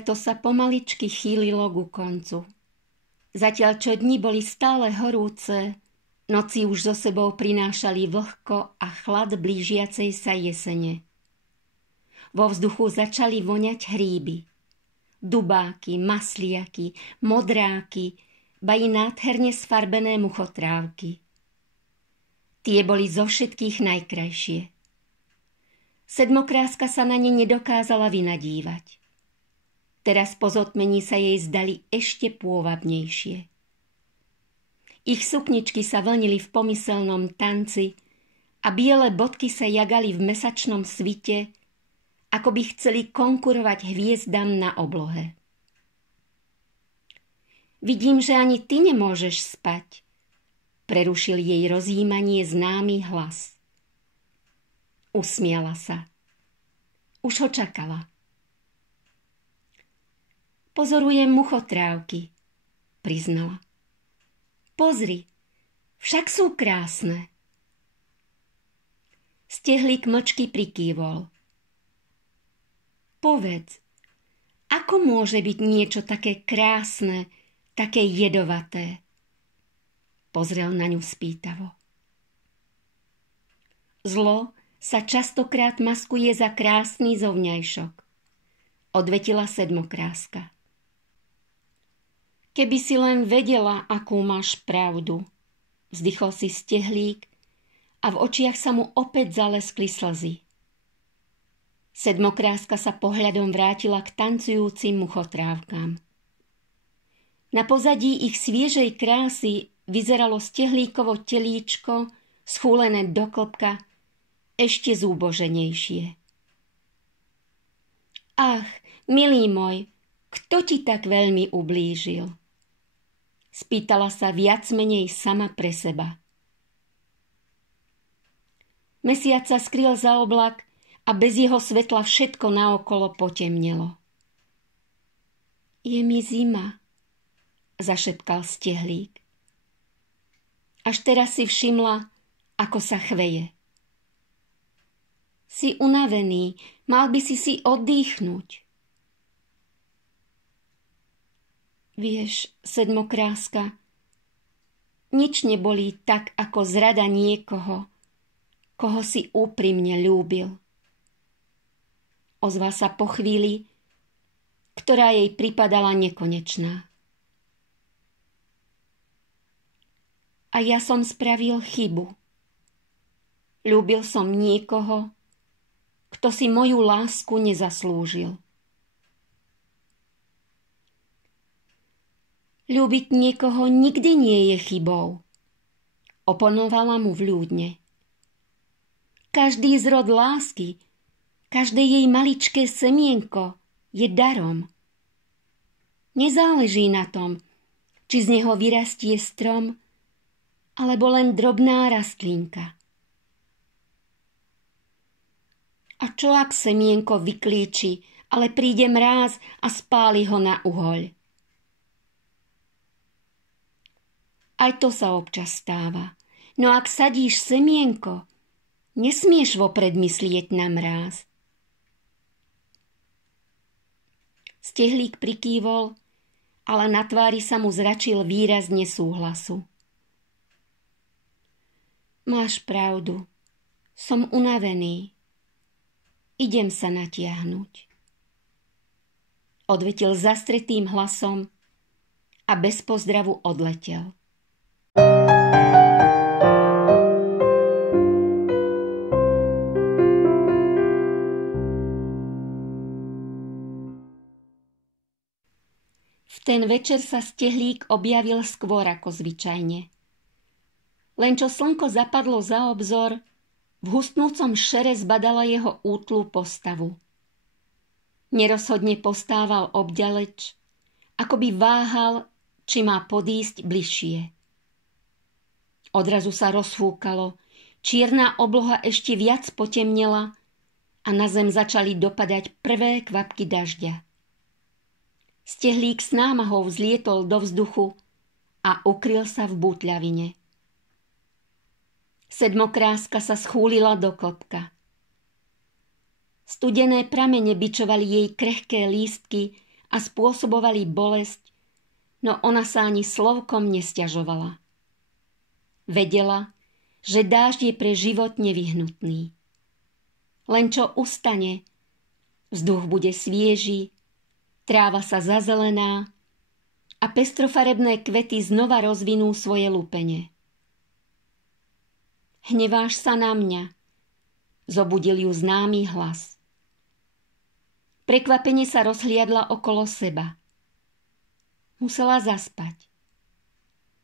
Leto sa pomaličky chýlilo ku koncu. Zatiaľ čo dni boli stále horúce, noci už so sebou prinášali vlhko a chlad blížiacej sa jesene. Vo vzduchu začali voňať hríby. Dubáky, masliaky, modráky, ba i nádherne sfarbené muchotrávky. Tie boli zo všetkých najkrajšie. Sedmokráska sa na ne nedokázala vynadívať. Teraz po zotmení sa jej zdali ešte pôvabnejšie. Ich sukničky sa vlnili v pomyselnom tanci a biele bodky sa jagali v mesačnom svite, ako by chceli konkurovať hviezdam na oblohe. Vidím, že ani ty nemôžeš spať, prerušil jej rozjímanie známy hlas. Usmiala sa. Už ho čakala. Pozorujem muchotrávky, priznala. Pozri, však sú krásne. Stehlík mlčky prikývol. Povedz, ako môže byť niečo také krásne, také jedovaté? Pozrel na ňu spýtavo. Zlo sa častokrát maskuje za krásny zovňajšok, odvetila sedmokráska. Keby si len vedela, akú máš pravdu, vzdychol si stehlík a v očiach sa mu opäť zaleskli slzy. Sedmokráska sa pohľadom vrátila k tancujúcim muchotrávkam. Na pozadí ich sviežej krásy vyzeralo stehlíkovo telíčko, schúlené do klbka, ešte zúboženejšie. Ach, milý môj, kto ti tak veľmi ublížil? Spýtala sa viac menej sama pre seba. Mesiac sa skryl za oblak a bez jeho svetla všetko naokolo potemnelo. Je mi zima, zašepkal stehlík. Až teraz si všimla, ako sa chveje. Si unavený, mal by si oddychnúť. Vieš, sedmokráska, nič nebolí tak, ako zrada niekoho, koho si úprimne ľúbil. Ozval sa po chvíli, ktorá jej pripadala nekonečná. A ja som spravil chybu. Ľúbil som niekoho, kto si moju lásku nezaslúžil. Ľúbiť niekoho nikdy nie je chybou, oponovala mu vľúdne. Každý zrod lásky, každé jej maličké semienko je darom. Nezáleží na tom, či z neho vyrastie strom, alebo len drobná rastlinka. A čo ak semienko vyklíči, ale príde mráz a spáli ho na uhoľ? Aj to sa občas stáva. No ak sadíš semienko, nesmieš vopred myslieť na mráz. Stehlík prikývol, ale na tvári sa mu zračil výraz nesúhlasu. Máš pravdu, som unavený. Idem sa natiahnuť. Odvetil zastretým hlasom a bez pozdravu odletel. V ten večer sa stehlík objavil skôr ako zvyčajne. Len čo slnko zapadlo za obzor, v hustnúcom šere zbadala jeho útlu postavu. Nerozhodne postával obďaleč, ako by váhal, či má podísť bližšie. Odrazu sa rozfúkalo, čierna obloha ešte viac potemnela a na zem začali dopadať prvé kvapky dažďa. Stehlík s námahou vzlietol do vzduchu a ukryl sa v bútľavine. Sedmokráska sa schúlila do klbka. Studené pramene bičovali jej krehké lístky a spôsobovali bolesť, no ona sa ani slovkom nesťažovala. Vedela, že dážď je pre život nevyhnutný. Len čo ustane, vzduch bude svieži, tráva sa zazelená a pestrofarebné kvety znova rozvinú svoje lupene. Hneváš sa na mňa, zobudil ju známy hlas. Prekvapene sa rozhliadla okolo seba. Musela zaspať.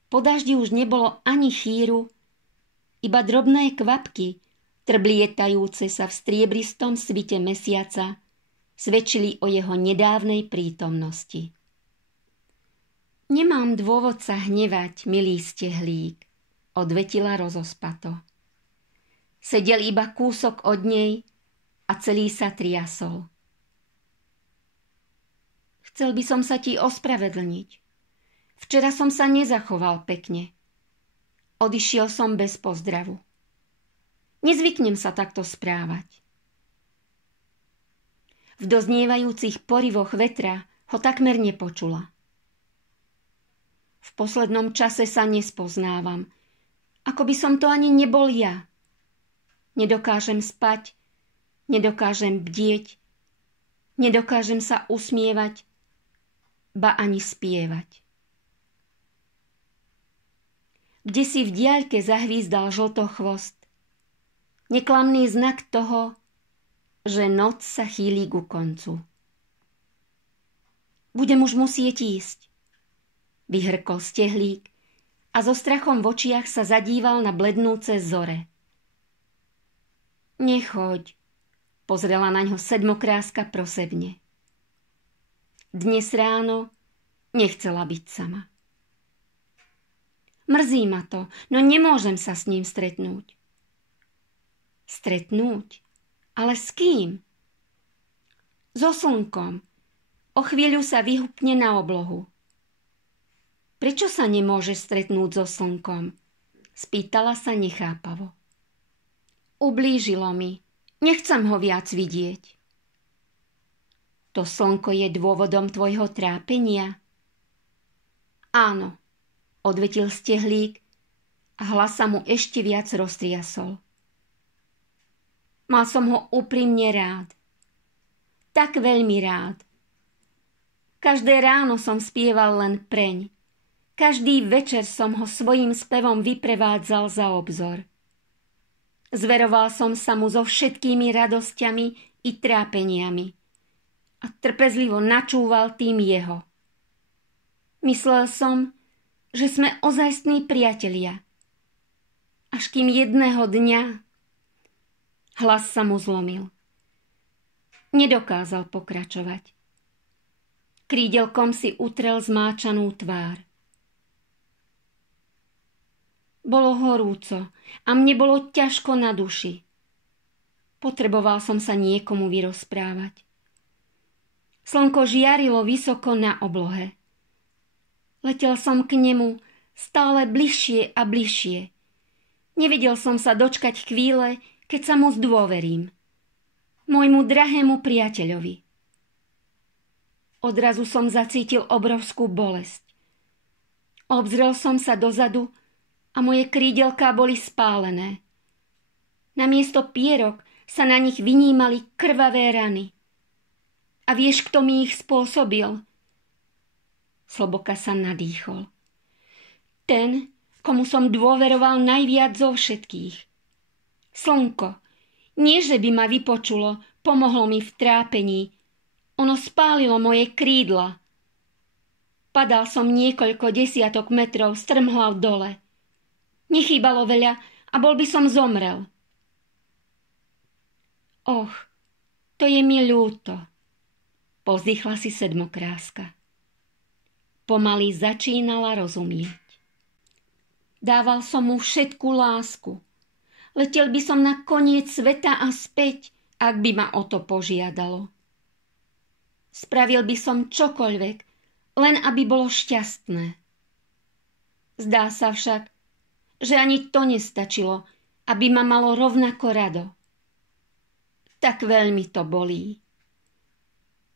Po daždi už nebolo ani chýru, iba drobné kvapky, trblietajúce sa v striebristom svite mesiaca, svedčili o jeho nedávnej prítomnosti. Nemám dôvod sa hnevať, milý stehlík, odvetila rozospato. Sedel iba kúsok od nej a celý sa triasol. Chcel by som sa ti ospravedlniť. Včera som sa nezachoval pekne. Odišiel som bez pozdravu. Nezvyknem sa takto správať. V doznievajúcich porivoch vetra ho takmer nepočula. V poslednom čase sa nespoznávam, ako by som to ani nebol ja. Nedokážem spať, nedokážem bdieť, nedokážem sa usmievať, ba ani spievať. Kdesi v diaľke zahvízdal žltochvost. Neklamný znak toho, že noc sa chýli ku koncu. Budem už musieť ísť, vyhrkol stehlík a so strachom v očiach sa zadíval na blednúce zore. Nechoď, pozrela naňho sedmokráska prosebne. Dnes ráno nechcela byť sama. Mrzí ma to, no nemôžem sa s ním stretnúť. Stretnúť? Ale s kým? So slnkom. O chvíľu sa vyhupne na oblohu. Prečo sa nemôže stretnúť so slnkom? Spýtala sa nechápavo. Ublížilo mi. Nechcem ho viac vidieť. To slnko je dôvodom tvojho trápenia? Áno, odvetil stehlík a hlas sa mu ešte viac roztriasol. Mal som ho úprimne rád. Tak veľmi rád. Každé ráno som spieval len preň. Každý večer som ho svojím spevom vyprevádzal za obzor. Zveroval som sa mu so všetkými radosťami i trápeniami a trpezlivo načúval tým jeho. Myslel som, že sme ozajstní priatelia. Až kým jedného dňa hlas sa mu zlomil. Nedokázal pokračovať. Krídelkom si utrel zmáčanú tvár. Bolo horúco a mne bolo ťažko na duši. Potreboval som sa niekomu vyrozprávať. Slnko žiarilo vysoko na oblohe. Letel som k nemu stále bližšie a bližšie. Nevedel som sa dočkať chvíle, keď sa mu zdôverím. Môjmu drahému priateľovi. Odrazu som zacítil obrovskú bolesť. Obzrel som sa dozadu a moje krídelká boli spálené. Namiesto pierok sa na nich vynímali krvavé rany. A vieš, kto mi ich spôsobil? Zhlboka sa nadýchol. Ten, komu som dôveroval najviac zo všetkých. Slnko, nie že by ma vypočulo, pomohlo mi v trápení. Ono spálilo moje krídla. Padal som niekoľko desiatok metrov strmhlav dole. Nechýbalo veľa a bol by som zomrel. Och, to je mi ľúto, povzdychla si sedmokráska. Pomaly začínala rozumieť. Dával som mu všetku lásku. Letel by som na koniec sveta a späť, ak by ma o to požiadalo. Spravil by som čokoľvek, len aby bolo šťastné. Zdá sa však, že ani to nestačilo, aby ma malo rovnako rado. Tak veľmi to bolí.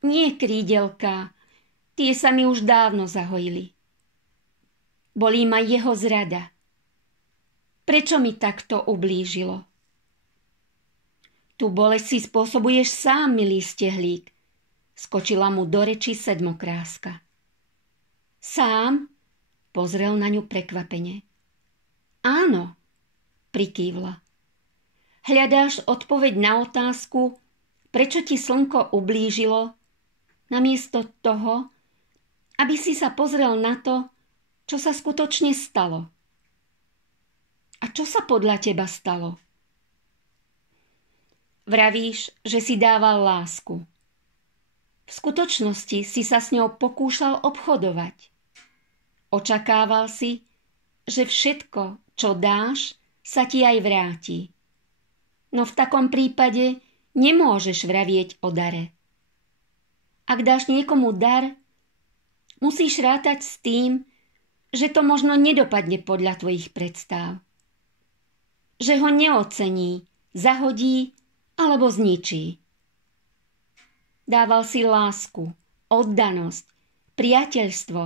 Nie krídelká, Tie sa mi už dávno zahojili. Bolí ma jeho zrada. Prečo mi takto ublížilo? Tu bolesť si spôsobuješ sám, milý Stehlík, skočila mu do reči Sedmokráska. Sám? Pozrel na ňu prekvapene. Áno, prikývla. Hľadáš odpoveď na otázku, prečo ti slnko ublížilo, namiesto toho, aby si sa pozrel na to, čo sa skutočne stalo. A čo sa podľa teba stalo? Vravíš, že si dával lásku. V skutočnosti si sa s ňou pokúšal obchodovať. Očakával si, že všetko, čo dáš, sa ti aj vráti. No v takom prípade nemôžeš vravieť o dare. Ak dáš niekomu dar, musíš rátať s tým, že to možno nedopadne podľa tvojich predstáv. Že ho neocení, zahodí alebo zničí. Dával si lásku, oddanosť, priateľstvo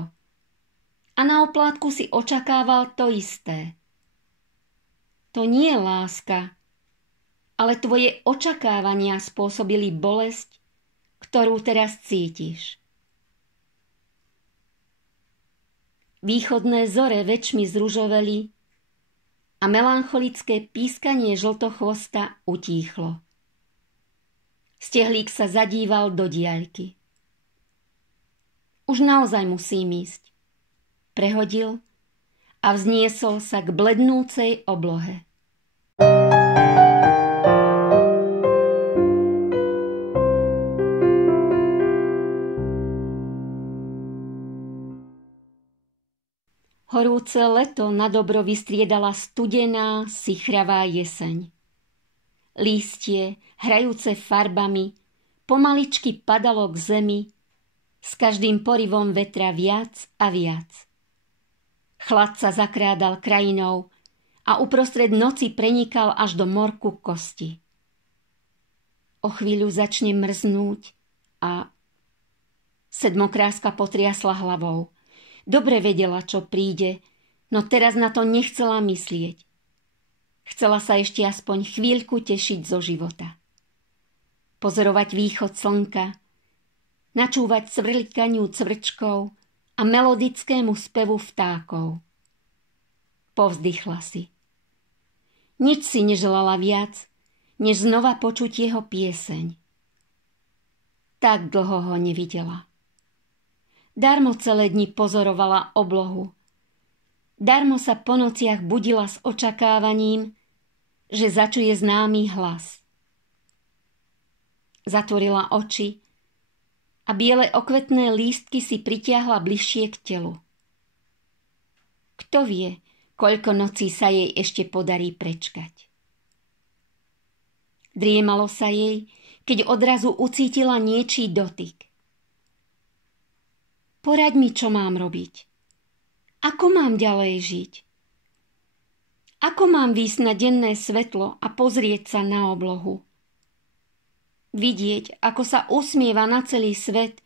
a na oplátku si očakával to isté. To nie je láska, ale tvoje očakávania spôsobili bolesť, ktorú teraz cítiš. Východné zore večmi zružoveli a melancholické pískanie žltochvosta utíchlo. Stehlík sa zadíval do diaľky. Už naozaj musím ísť. Prehodil a vzniesol sa k blednúcej oblohe. Horúce leto nadobro vystriedala studená, sichravá jeseň. Lístie, hrajúce farbami, pomaličky padalo k zemi, s každým porivom vetra viac a viac. Chlad sa zakrádal krajinou a uprostred noci prenikal až do morku kosti. O chvíľu začne mrznúť a... Sedmokráska potriasla hlavou. Dobre vedela, čo príde, no teraz na to nechcela myslieť. Chcela sa ešte aspoň chvíľku tešiť zo života. Pozorovať východ slnka, načúvať cvrlikaniu cvrčkov a melodickému spevu vtákov. Povzdychla si. Nič si neželala viac, než znova počuť jeho pieseň. Tak dlho ho nevidela. Darmo celé dni pozorovala oblohu. Darmo sa po nociach budila s očakávaním, že začuje známy hlas. Zatvorila oči a biele okvetné lístky si pritiahla bližšie k telu. Kto vie, koľko nocí sa jej ešte podarí prečkať. Driemalo sa jej, keď odrazu ucítila niečí dotyk. Poraď mi, čo mám robiť. Ako mám ďalej žiť? Ako mám výjsť na denné svetlo a pozrieť sa na oblohu? Vidieť, ako sa usmieva na celý svet,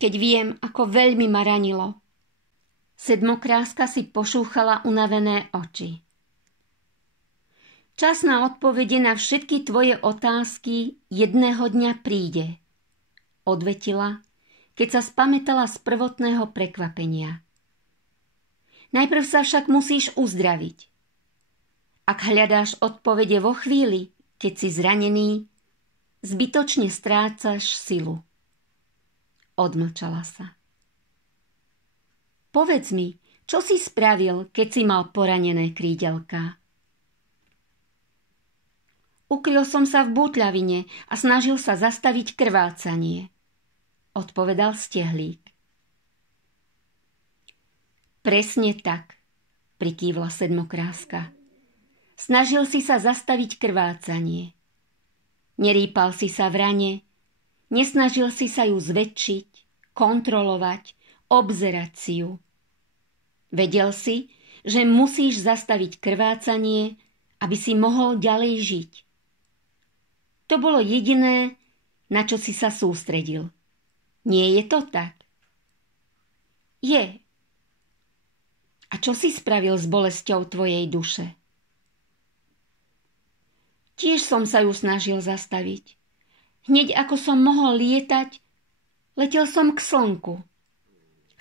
keď viem, ako veľmi ma ranilo. Sedmokráska si pošúchala unavené oči. Čas na odpovede na všetky tvoje otázky jedného dňa príde, odvetila, keď sa spamätala z prvotného prekvapenia. Najprv sa však musíš uzdraviť. Ak hľadáš odpovede vo chvíli, keď si zranený, zbytočne strácaš silu. Odmlčala sa. Povedz mi, čo si spravil, keď si mal poranené krídelká? Ukryl som sa v bútľavine a snažil sa zastaviť krvácanie, odpovedal Stehlík. Presne tak, prikývla Sedmokráska. Snažil si sa zastaviť krvácanie. Nerýpal si sa v rane, nesnažil si sa ju zväčšiť, kontrolovať, obzerať si ju. Vedel si, že musíš zastaviť krvácanie, aby si mohol ďalej žiť. To bolo jediné, na čo si sa sústredil. Nie je to tak? Je. A čo si spravil s bolesťou tvojej duše? Tiež som sa ju snažil zastaviť. Hneď ako som mohol lietať, letel som k slnku.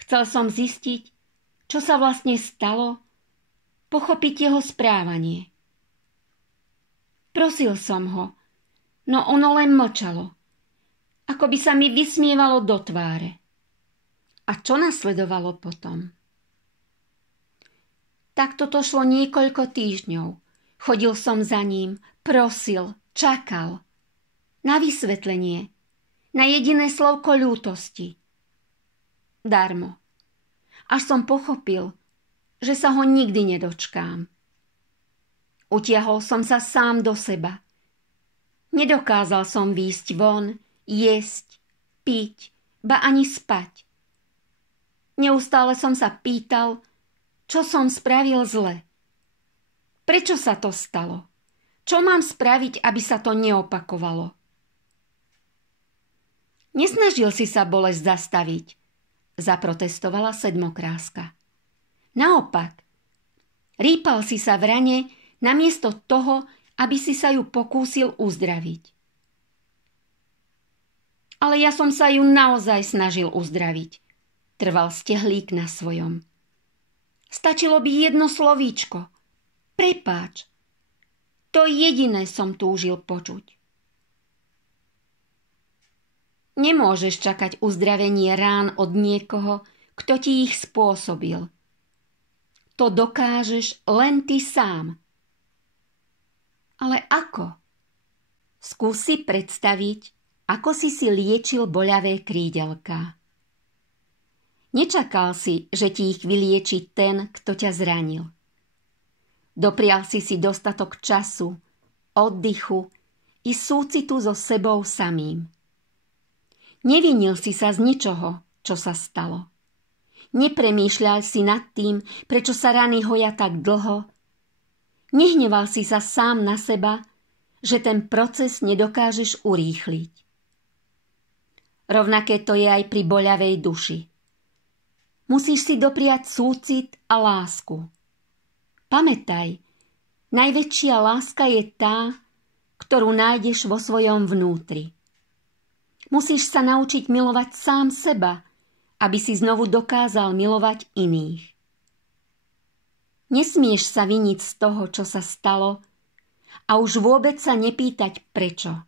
Chcel som zistiť, čo sa vlastne stalo, pochopiť jeho správanie. Prosil som ho, no ono len mlčalo, ako by sa mi vysmievalo do tváre. A čo nasledovalo potom? Takto to šlo niekoľko týždňov. Chodil som za ním, prosil, čakal. Na vysvetlenie, na jediné slovko ľútosti. Darmo. Až som pochopil, že sa ho nikdy nedočkám. Utiahol som sa sám do seba. Nedokázal som výjsť von, jesť, piť, ba ani spať. Neustále som sa pýtal, čo som spravil zle. Prečo sa to stalo? Čo mám spraviť, aby sa to neopakovalo? Nesnažil si sa bolesť zastaviť, zaprotestovala sedmokráska. Naopak, rýpal si sa v rane namiesto toho, aby si sa ju pokúsil uzdraviť. Ale ja som sa ju naozaj snažil uzdraviť, trval Stehlík na svojom. Stačilo by jedno slovíčko. Prepáč. To jediné som túžil počuť. Nemôžeš čakať uzdravenie rán od niekoho, kto ti ich spôsobil. To dokážeš len ty sám. Ale ako? Skús si predstaviť, ako si liečil boľavé krídelká. Nečakal si, že ti ich vylieči ten, kto ťa zranil. Doprial si dostatok času, oddychu i súcitu so sebou samým. Nevinil si sa z ničoho, čo sa stalo. Nepremýšľal si nad tým, prečo sa rany hoja tak dlho. Nehneval si sa sám na seba, že ten proces nedokážeš urýchliť. Rovnaké to je aj pri boľavej duši. Musíš si dopriať súcit a lásku. Pamätaj, najväčšia láska je tá, ktorú nájdeš vo svojom vnútri. Musíš sa naučiť milovať sám seba, aby si znovu dokázal milovať iných. Nesmieš sa viniť z toho, čo sa stalo, a už vôbec sa nepýtať prečo.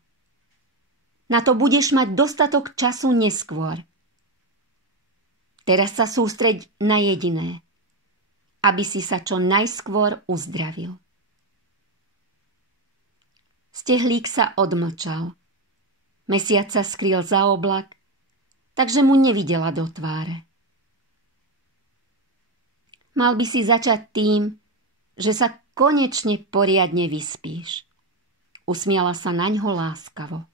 Na to budeš mať dostatok času neskôr. Teraz sa sústreď na jediné, aby si sa čo najskôr uzdravil. Stehlík sa odmlčal. Mesiac sa skryl za oblak, takže mu nevidela do tváre. Mal by si začať tým, že sa konečne poriadne vyspíš. Usmiala sa naňho láskavo.